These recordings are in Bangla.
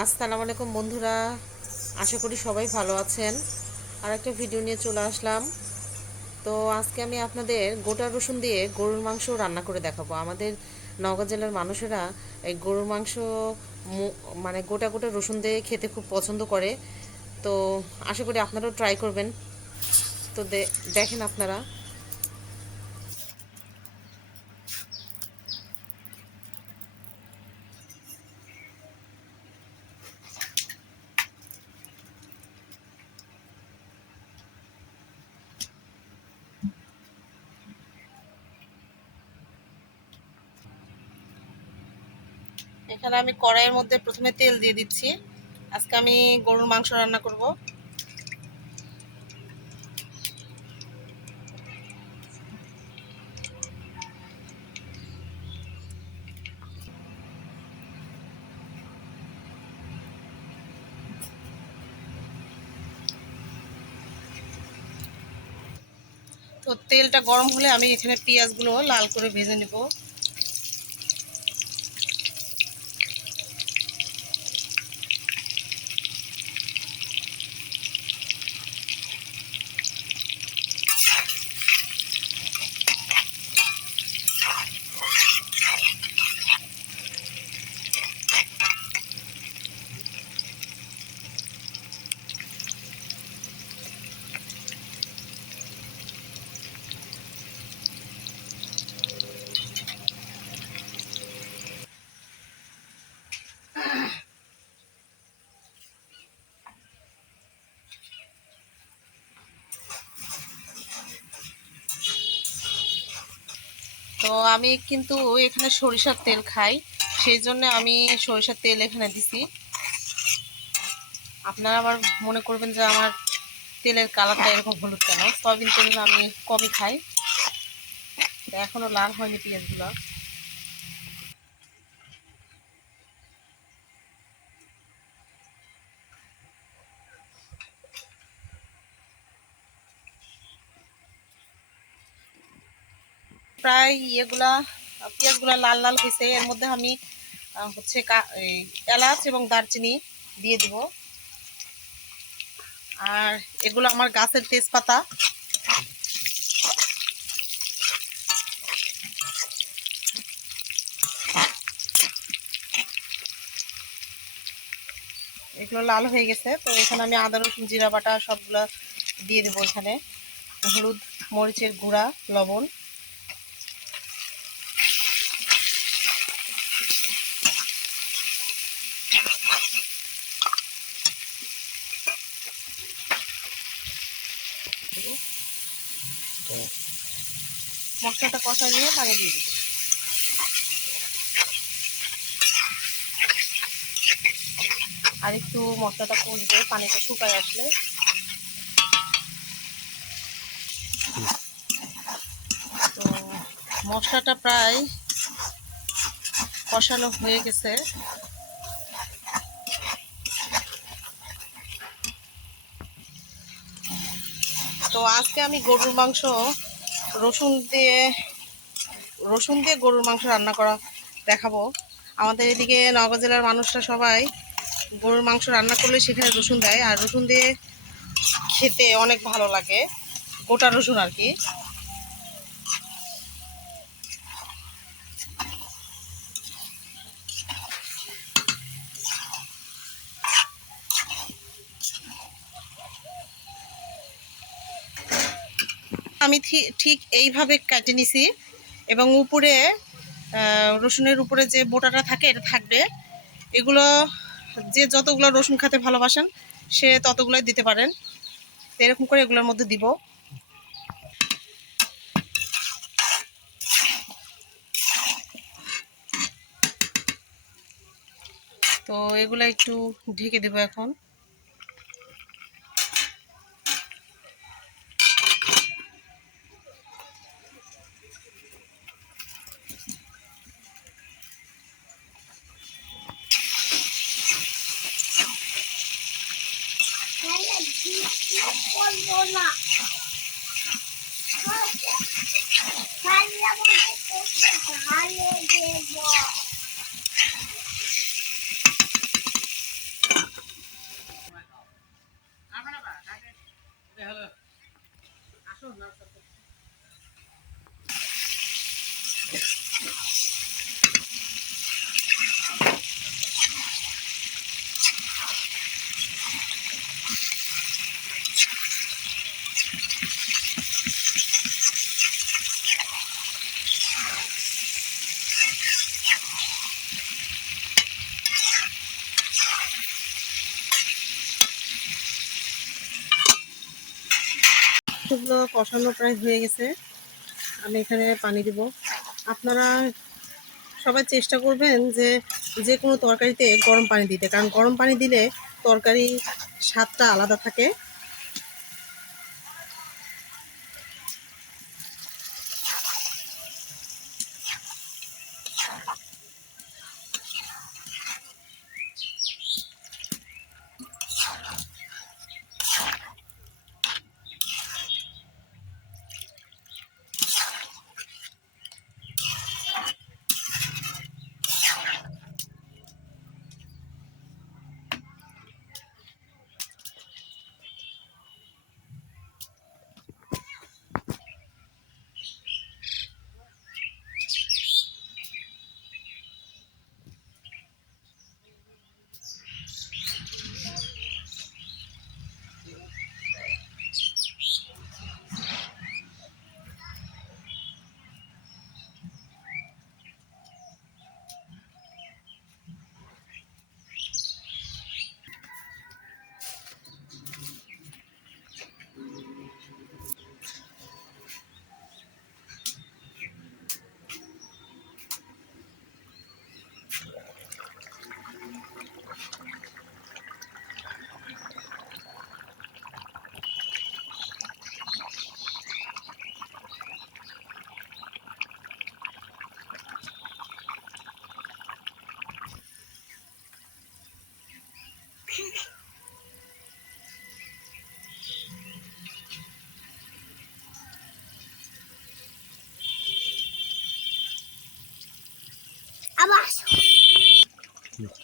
আসসালামু আলাইকুম বন্ধুরা, আশা করি সবাই ভালো আছেন। আর একটা ভিডিও নিয়ে চলে আসলাম। তো আজকে আমি আপনাদের গোটা রসুন দিয়ে গরুর মাংস রান্না করে দেখাবো। আমাদের নওগাঁ জেলার মানুষেরা এই গরুর মাংস মানে গোটা গোটা রসুন দিয়ে খেতে খুব পছন্দ করে। তো আশা করি আপনারাও ট্রাই করবেন। তো দেখেন আপনারা। এখানে আমি কড়াইয়ের মধ্যে প্রথমে তেল দিয়ে দিচ্ছি। আজকে আমি গরুর মাংস রান্না করব। তো তেলটা গরম হলে আমি এখানে পেঁয়াজগুলো লাল করে ভেজে নেব। তো আমি কিন্তু এখানে সরিষার তেল খাই, সেই জন্য আমি সরিষার তেল এখানে দিছি। আপনারা আবার মনে করবেন যে আমার তেলের কালারটা এরকম হলুদ কেন, সয়াবিন তেল আমি কমই খাই। এখনো লাল হয়নি পেঁয়াজগুলো। প্রায় পেঁয়াজগুলা লাল লাল হয়েছে। এর মধ্যে আমি হচ্ছে এই এলাচ এবং দারচিনি দিয়ে দিব। আর এগুলো আমার গাছের তেজপাতা। এগুলো লাল হয়ে গেছে। তো এখানে আমি আদা রসুন জিরা বাটা সবগুলো দিয়ে দেবো। এখানে হলুদ, মরিচের গুঁড়া, লবণ। মশলাটা কষা নিয়ে পানি দিয়ে দেবো। আর একটু মশলাটা কষবে, পানিটা শুকায় আসলে। তো মশলাটা প্রায় কষানো হয়ে গেছে। তো আজকে আমি গরুর মাংস রসুন দিয়ে রসুন দিয়ে গরুর মাংস রান্না করা দেখাবো। আমাদের এদিকে নওগাঁ জেলার মানুষরা সবাই গরুর মাংস রান্না করলে সেখানে রসুন দেয়, আর রসুন দিয়ে খেতে অনেক ভালো লাগে, গোটা রসুন আর কি। আমি ঠিক এইভাবে কেটে নিছি, এবং উপরে রসুনের উপরে যে বোটাটা থাকে এটা থাকবে। এগুলো যে যতগুলো রসুন খেতে ভালোবাসেন সে ততগুলোই দিতে পারেন। এরকম করে এগুলোর মধ্যে দিব। তো এগুলো একটু ঢেকে দেবো এখন। মাংসগুলো কষানো প্রায় হয়ে গেছে, আমি এখানে পানি দিব। আপনারা সবাই চেষ্টা করবেন যে যে কোনো তরকারিতে গরম পানি দিতে, কারণ গরম পানি দিলে তরকারি স্বাদটা আলাদা থাকে।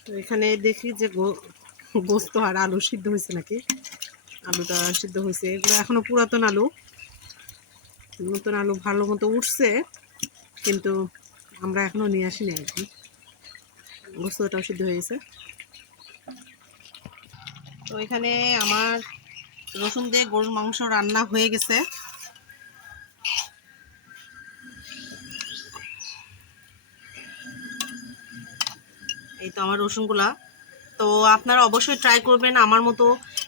তো এখানে দেখি যে গোস্ত আর আলু সিদ্ধ হয়েছে নাকি। আলুটা সিদ্ধ হয়েছে, এগুলো এখনো পুরাতন আলু, নতুন আলু ভালো মতো উঠছে, কিন্তু আমরা এখনো নিয়ে আসিনি আর কি। গোস্তটাও সিদ্ধ হয়ে গেছে। তো এখানে আমার রসুন দিয়ে গরুর মাংস রান্না হয়ে গেছে। এই তো আমার রসুনগুলা। তো আপনারা অবশ্যই ট্রাই করবেন আমার মতো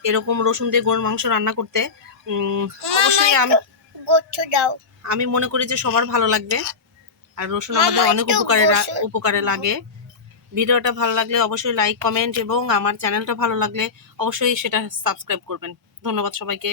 এরকম রসুন দিয়ে গরুর মাংস রান্না করতে। অবশ্যই আমি মনে করি যে সবার ভালো লাগবে। আর রসুন আমাদের অনেক উপকারে লাগে। ভিডিওটা ভালো লাগলে অবশ্যই লাইক, কমেন্ট এবং আমার চ্যানেলটা ভালো লাগলে অবশ্যই সেটা সাবস্ক্রাইব করবেন। ধন্যবাদ সবাইকে।